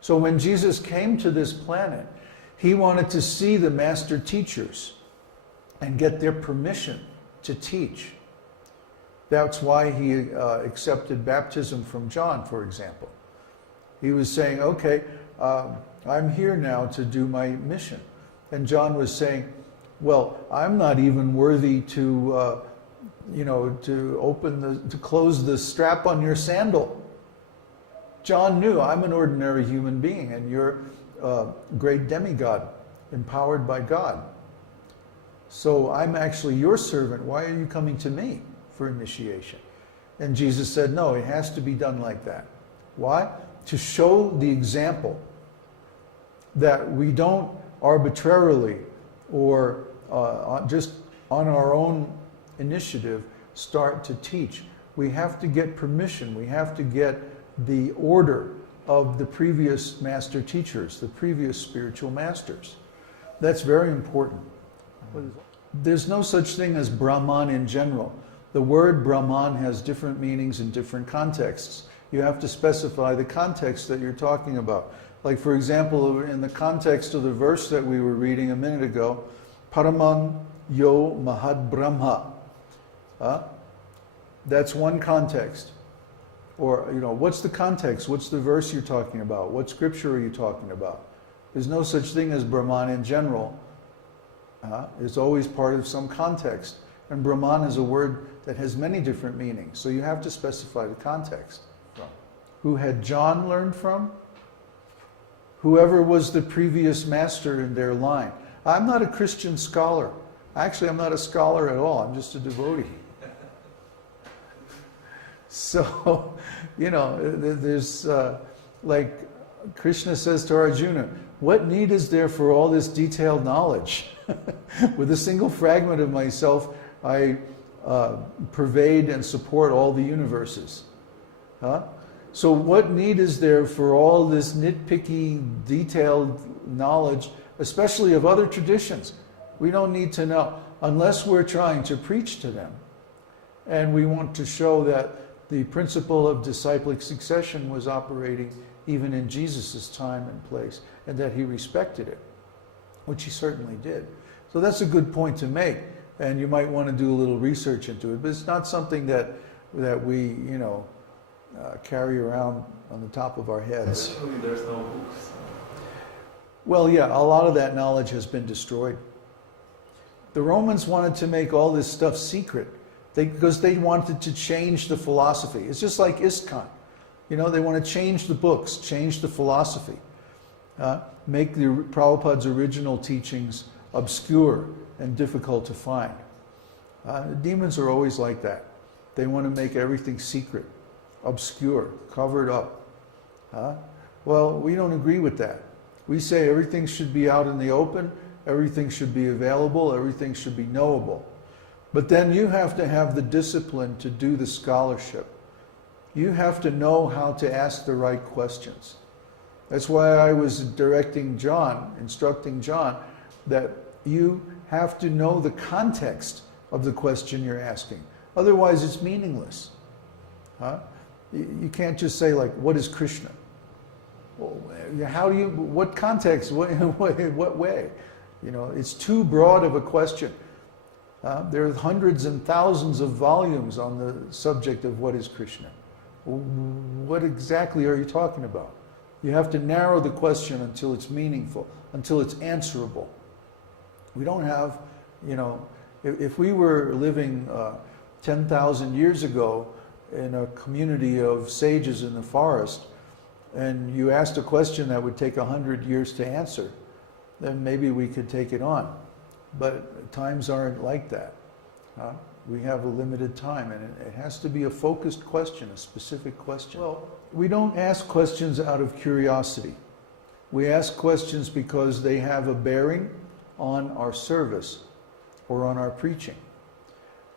So when Jesus came to this planet, he wanted to see the master teachers and get their permission to teach. That's why he accepted baptism from John, for example. He was saying, okay, I'm here now to do my mission. And John was saying, well, I'm not even worthy to, to close the strap on your sandal. John knew I'm an ordinary human being and you're a great demigod, empowered by God. So I'm actually your servant. Why are you coming to me for initiation? And Jesus said, no, it has to be done like that. Why? To show the example that we don't arbitrarily or just on our own initiative start to teach. We have to get permission. We have to get the order of the previous master teachers, the previous spiritual masters. That's very important. There's no such thing as Brahman in general. The word Brahman has different meanings in different contexts. You have to specify the context that you're talking about. Like, for example, in the context of the verse that we were reading a minute ago, Paramang Yo Mahad Brahma. That's one context. Or, what's the context? What's the verse you're talking about? What scripture are you talking about? There's no such thing as Brahman in general. It's always part of some context. And Brahman is a word that has many different meanings. So you have to specify the context. Who had John learned from? Whoever was the previous master in their line. I'm not a Christian scholar. Actually, I'm not a scholar at all. I'm just a devotee. So, there's like Krishna says to Arjuna, what need is there for all this detailed knowledge? With a single fragment of myself, I pervade and support all the universes. So what need is there for all this nitpicky, detailed knowledge, especially of other traditions? We don't need to know, unless we're trying to preach to them. And we want to show that the principle of disciplic succession was operating even in Jesus' time and place, and that he respected it, which he certainly did. So that's a good point to make, and you might want to do a little research into it, but it's not something that we, carry around on the top of our heads. There's no books. Well, yeah, a lot of that knowledge has been destroyed. The Romans wanted to make all this stuff secret because they wanted to change the philosophy. It's just like ISKCON. They want to change the books, change the philosophy, make the Prabhupada's original teachings obscure and difficult to find. Demons are always like that. They want to make everything secret, obscure, covered up. Well, we don't agree with that. We say everything should be out in the open, everything should be available, everything should be knowable. But then you have to have the discipline to do the scholarship. You have to know how to ask the right questions. That's why I was instructing John, that you have to know the context of the question you're asking. Otherwise, it's meaningless. You can't just say, like, what is Krishna? Well, what context, what way? It's too broad of a question. There are hundreds and thousands of volumes on the subject of what is Krishna. What exactly are you talking about? You have to narrow the question until it's meaningful, until it's answerable. We don't have, if we were living 10,000 years ago in a community of sages in the forest, and you asked a question that would take 100 years to answer, then maybe we could take it on. But times aren't like that. We have a limited time, and it has to be a focused question, a specific question. Well, we don't ask questions out of curiosity. We ask questions because they have a bearing on our service or on our preaching.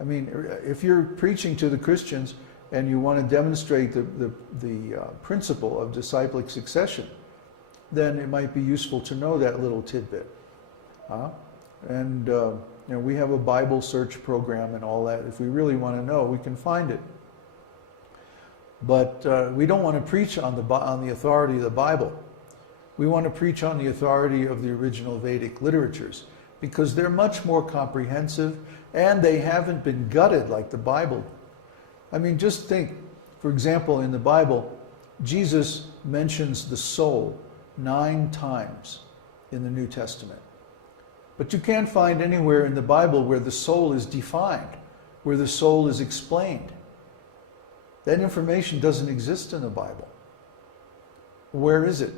I mean, if you're preaching to the Christians and you want to demonstrate the principle of disciplic succession, then it might be useful to know that little tidbit. We have a Bible search program and all that. If we really want to know, we can find it. But we don't want to preach on the authority of the Bible. We want to preach on the authority of the original Vedic literatures because they're much more comprehensive and they haven't been gutted like the Bible. I mean, just think, for example, in the Bible, Jesus mentions the soul 9 times in the New Testament. But you can't find anywhere in the Bible where the soul is defined, where the soul is explained. That information doesn't exist in the Bible. Where is it?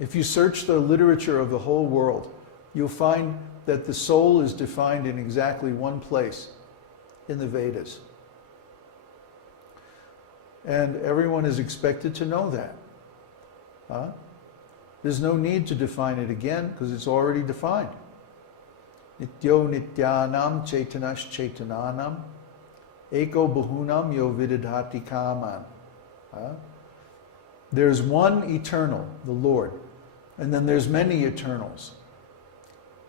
If you search the literature of the whole world, you'll find that the soul is defined in exactly one place, in the Vedas. And everyone is expected to know that. There's no need to define it again because it's already defined. Nityo nityanam chaitanash chaitananam eko bahunam yo vididhati kaman. There's one eternal, the Lord, and then there's many eternals,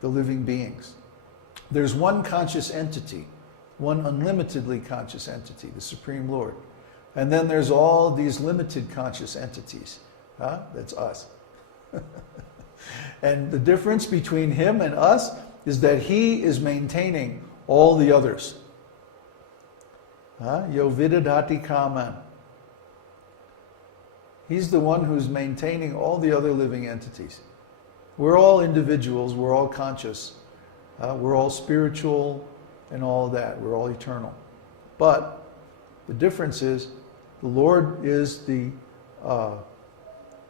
the living beings. There's one conscious entity, one unlimitedly conscious entity, the Supreme Lord. And then there's all these limited conscious entities. That's us. And the difference between him and us is that he is maintaining all the others. Yo vididhati kaman. He's the one who's maintaining all the other living entities. We're all individuals, we're all conscious, we're all spiritual and all of that, we're all eternal. But the difference is the Lord is the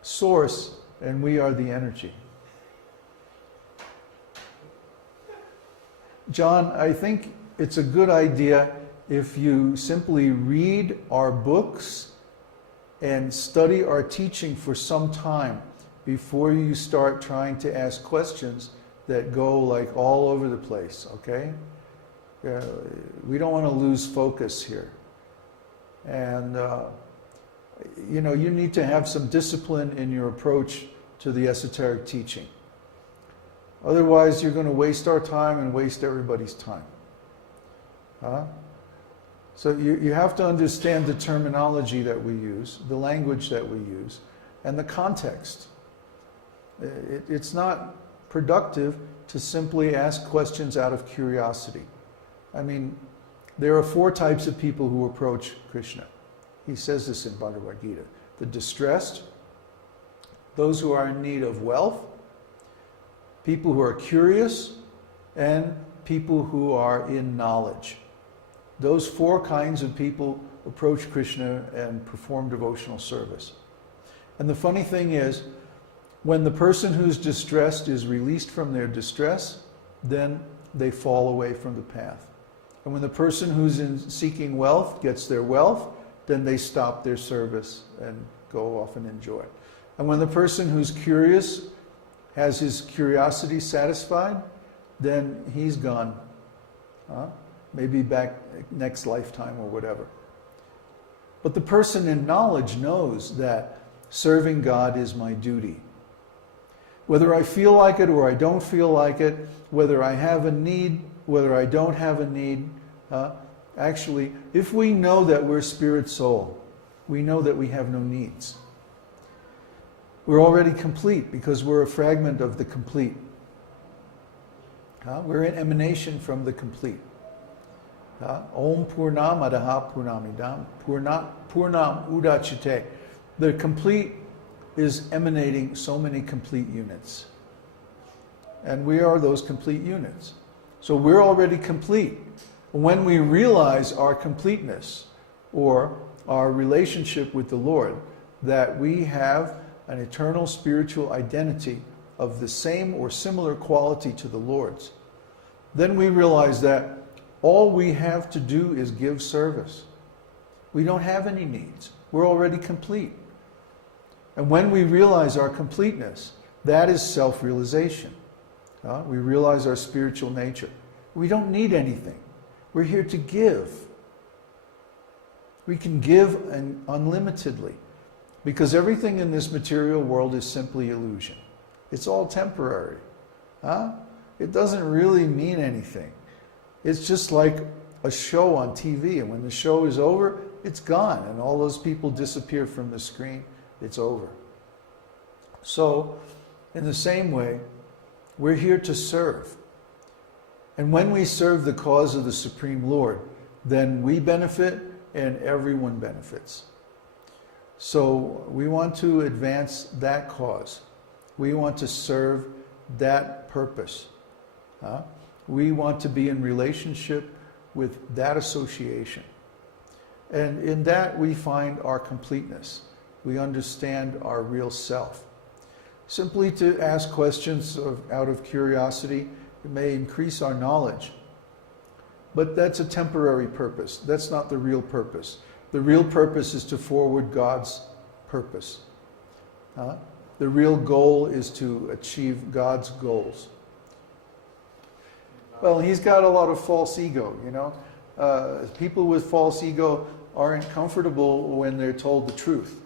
source and we are the energy. John, I think it's a good idea if you simply read our books and study our teaching for some time before you start trying to ask questions that go like all over the place, okay? We don't want to lose focus here. And, you know, you need to have some discipline in your approach to the esoteric teaching. Otherwise, you're going to waste our time and waste everybody's time. So you have to understand the terminology that we use, the language that we use, and the context. It's not productive to simply ask questions out of curiosity. I mean, there are 4 types of people who approach Krishna. He says this in Bhagavad Gita. The distressed, those who are in need of wealth, people who are curious, and people who are in knowledge. Those 4 kinds of people approach Krishna and perform devotional service. And the funny thing is, when the person who's distressed is released from their distress, then they fall away from the path. And when the person who's seeking wealth gets their wealth, then they stop their service and go off and enjoy. And when the person who's curious has his curiosity satisfied, then he's gone. Maybe back next lifetime or whatever. But the person in knowledge knows that serving God is my duty. Whether I feel like it or I don't feel like it, whether I have a need, whether I don't have a need, actually, if we know that we're spirit soul, we know that we have no needs. We're already complete because we're a fragment of the complete. We're an emanation from the complete. Om Purnamadaha Purnamidam Purnam Udachyate. The complete is emanating so many complete units. And we are those complete units. So we're already complete. When we realize our completeness or our relationship with the Lord, that we have an eternal spiritual identity of the same or similar quality to the Lord's, then we realize that all we have to do is give service. We don't have any needs. We're already complete. And when we realize our completeness, that is self-realization. We realize our spiritual nature. We don't need anything. We're here to give. We can give unlimitedly because everything in this material world is simply illusion. It's all temporary. It doesn't really mean anything. It's just like a show on TV, and when the show is over, it's gone, and all those people disappear from the screen. It's over. So, in the same way, we're here to serve. And when we serve the cause of the Supreme Lord, then we benefit and everyone benefits. So we want to advance that cause. We want to serve that purpose. We want to be in relationship with that association. And in that we find our completeness. We understand our real self. Simply to ask questions out of curiosity, it may increase our knowledge. But that's a temporary purpose. That's not the real purpose. The real purpose is to forward God's purpose. The real goal is to achieve God's goals. Well, he's got a lot of false ego, you know. People with false ego aren't comfortable when they're told the truth.